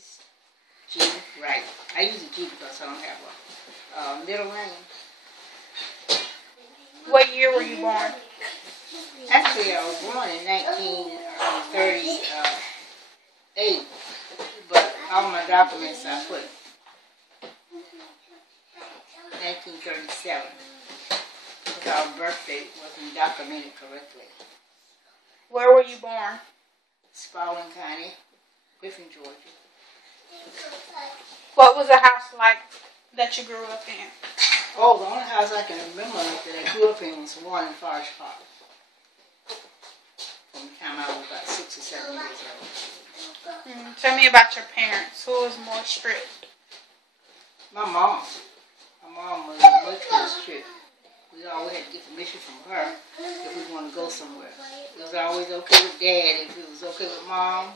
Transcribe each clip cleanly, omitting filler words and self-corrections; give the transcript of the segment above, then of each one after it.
Louise. G, right. I use a G because I don't have a middle name. What year were you born? Actually, I was born in 1938, but all my documents I put 1937 because our birthday wasn't documented correctly. Where were you born? Spalding County, Griffin, Georgia. What was the house like that you grew up in? Oh, the only house I can remember that I grew up in was one in Forest Park. From the time I was about 6 or 7 years old. Tell me about your parents. Who was more strict? My mom. My mom was much more strict. We always had to get permission from her if we wanted to go somewhere. It was always okay with Dad. If it was okay with Mom,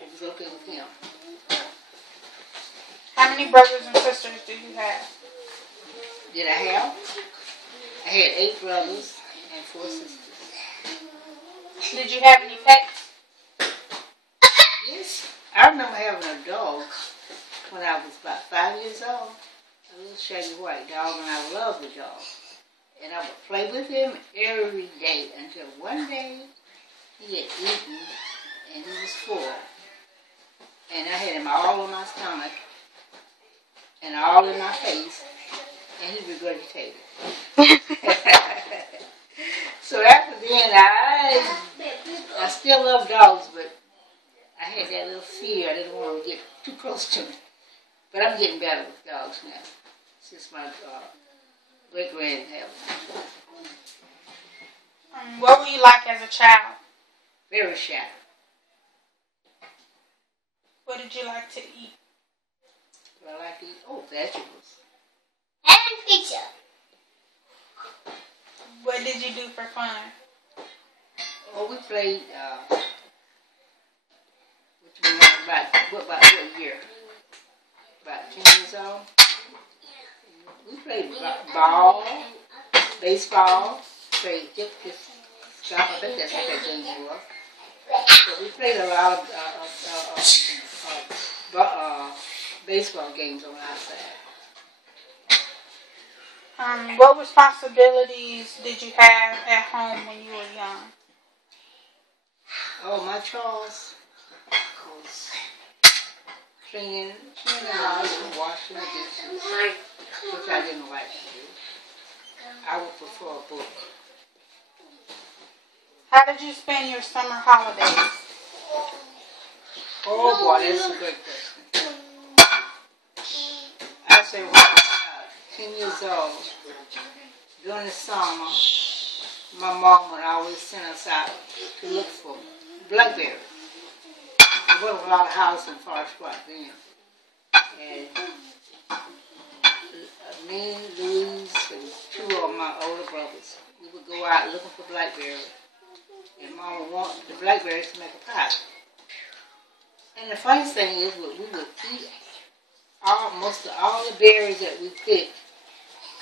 it was okay with him. How many brothers and sisters do you have? Did I have? I had 8 brothers and 4 sisters. Did you have any pets? Yes. I remember having a dog when I was about 5 years old. A little shaggy white dog, and I loved the dog. And I would play with him every day until one day he had eaten and he was full. And I had him all on my stomach and all in my face, and he regurgitated. So after then, I still love dogs, but I had that little fear. I didn't want to get too close to me. But I'm getting better with dogs now, since my great-grand have them. What were you like as a child? Very shy. What did you like to eat? What I like to eat? Oh, vegetables. And pizza. What did you do for fun? Oh, we played, what year? About 10 years old. We played ball, baseball, played stop. I think that's what that game was. But we played a lot of baseball games on outside. What responsibilities did you have at home when you were young? Oh, my chores was cleaning the house and washing the dishes, which I didn't like to do. I would prefer a book. How did you spend your summer holidays? Oh boy, that's a great question. I say when I was 10 years old, during the summer, my mom would always send us out to look for blackberries. There wasn't a lot of houses in Forest Park then. And me, Louise, and 2 of my older brothers, we would go out looking for blackberries. And Mom would want the blackberries to make a pie. And the funny thing is, we would eat most of all the berries that we picked,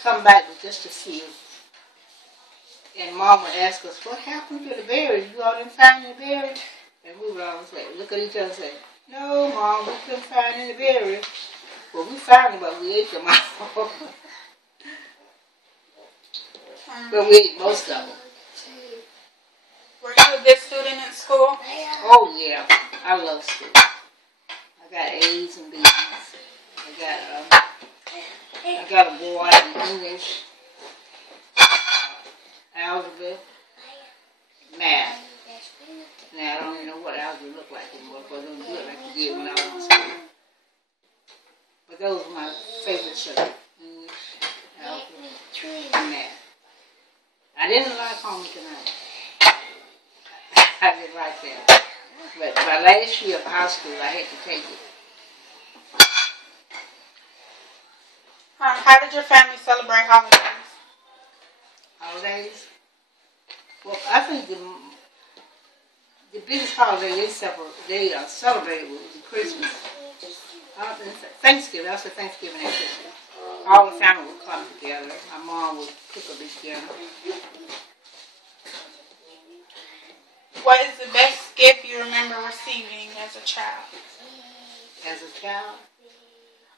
come back with just a few. And Mom would ask us, what happened to the berries? You all didn't find any berries? And we would always say, look at each other and say, no, Mom, we couldn't find any berries. Well, we found them, but we ate them all. But we ate most of them. Were you a good student in school? Oh, yeah. I love school. I got A's and B's. I got a boy in English, algebra, math. Now, I don't even know what algebra looked like anymore, because I don't do it like you did when I was in school. But those were my favorite subjects, English, algebra, and math. I didn't like home economics. I didn't like that. But my last year of high school, I had to take it. How did your family celebrate holidays? Holidays? Well, I think the biggest holiday they celebrated was Christmas. Thanksgiving. That's the Thanksgiving and Christmas. All the family would come together. My mom would cook a big dinner. What is the best gift you remember receiving as a child? as a child?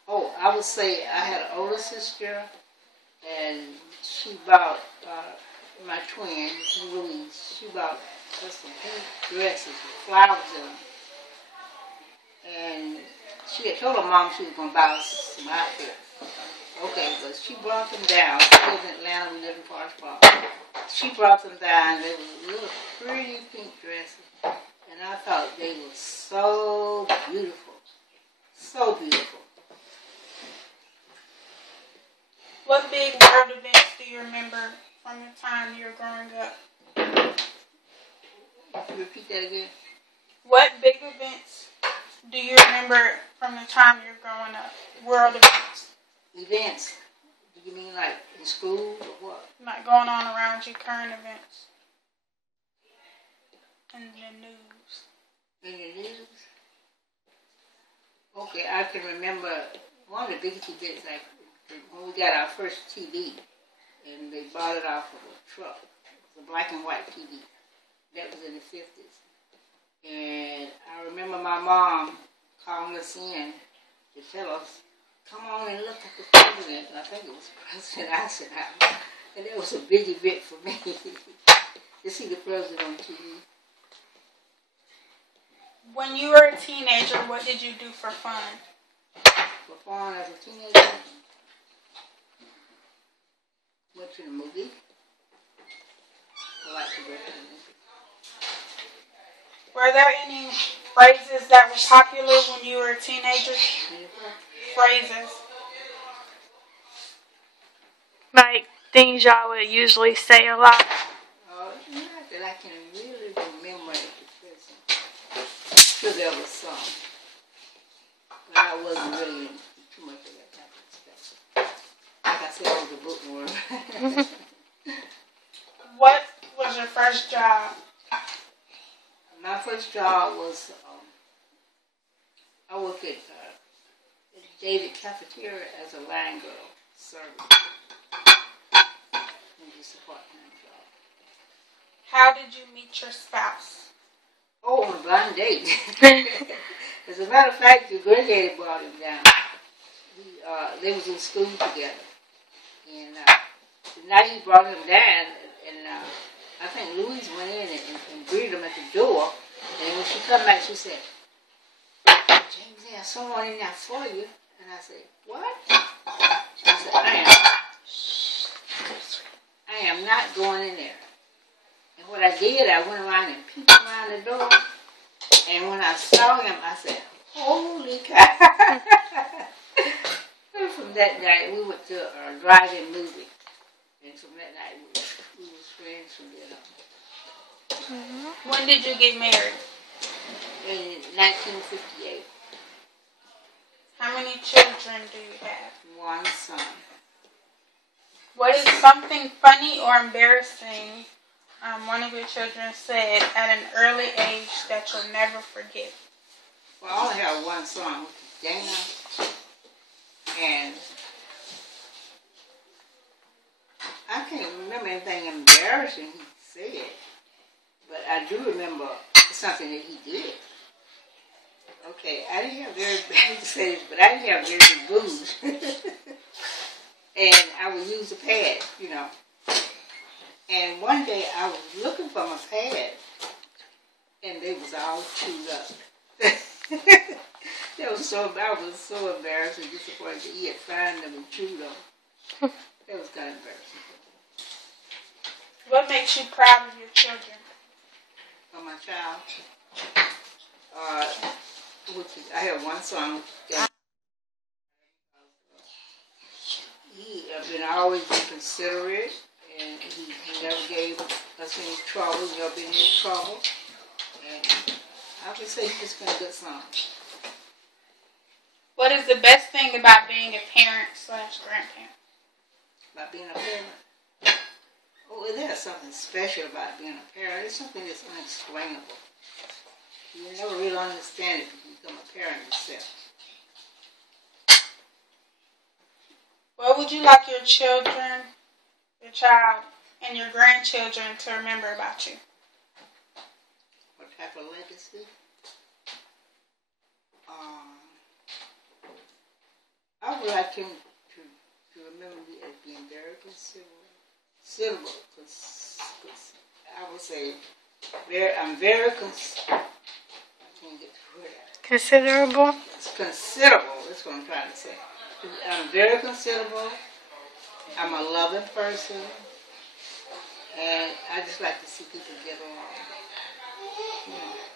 Oh, I would say I had an older sister, and she bought my twin, Louise. She bought us some pink dresses with flowers in them, and she had told her mom she was going to buy us some outfits. Okay, but she brought them down. She lived in Atlanta, we lived in Forest Park. She brought them down. They were little pretty pink dresses, and I thought they were so beautiful, so beautiful. What big world events do you remember from the time you were growing up? Can you repeat that again? What big events do you remember from the time you're growing up? World events. Events? Do you mean like in school or what? Like going on around you, current events. In the news. In the news? Okay, I can remember one of the biggest events, like when we got our first TV, and they bought it off of a truck. It was a black and white TV. That was in the 50s. And I remember my mom calling us in to tell us, come on and look at the president. I think it was President Eisenhower. And that was a big event for me to see the president on TV. When you were a teenager, what did you do for fun? For fun as a teenager? Went to the movie. I like to go to the movie. Were there any phrases that were popular when you were a teenager? Phrases. Like things y'all would usually say a lot. Not that I can really remember at the present. Sure there was some. But I wasn't really into too much of that type of stuff. Like I said, I was a bookworm. What was your first job? My first job was, I worked at David Cafeteria as a line girl, serving. Just a part-time job. How did you meet your spouse? Oh, on a blind date. As a matter of fact, your granddaddy brought him down. They was in school together. And the night he brought him down, and I think Louise went in and greeted him at the door. And when she come back, she said, James, there's someone in there for you. And I said, what? I said, I am not going in there. And what I did, I went around and peeked around the door. And when I saw him, I said, holy cow. And from that night, we went to a drive-in movie. And from that night, we were friends from then on. When did you get married? In 1958. How many children do you have? One son. What is something funny or embarrassing one of your children said at an early age that you'll never forget? Well, I only have one son, which is Dana. And I can't remember anything embarrassing he said. But I do remember something that he did. Okay, I didn't have very bad to say this, but I didn't have very good boobs. And I would use a pad, you know. And one day I was looking for my pad, and they was all chewed up. I was so embarrassed and disappointed that he had found them and chewed them. That was kind of embarrassing. What makes you proud of your children? For my child, I have one son. He been always been considerate, and he never gave us any trouble. He never been in any trouble, and I would say he's just been a good son. What is the best thing about being a parent/grandparent? About being a parent? Oh, there's something special about being a parent. It's something that's unexplainable. You never really understand it when you become a parent yourself. What would you like your children, your child, and your grandchildren to remember about you? What type of legacy? like him to remember me as being very considerable. I would say I'm very I can't get the word out. Considerable? It's considerable. That's what I'm trying to say. I'm very considerable. I'm a loving person. And I just like to see people get along. You know.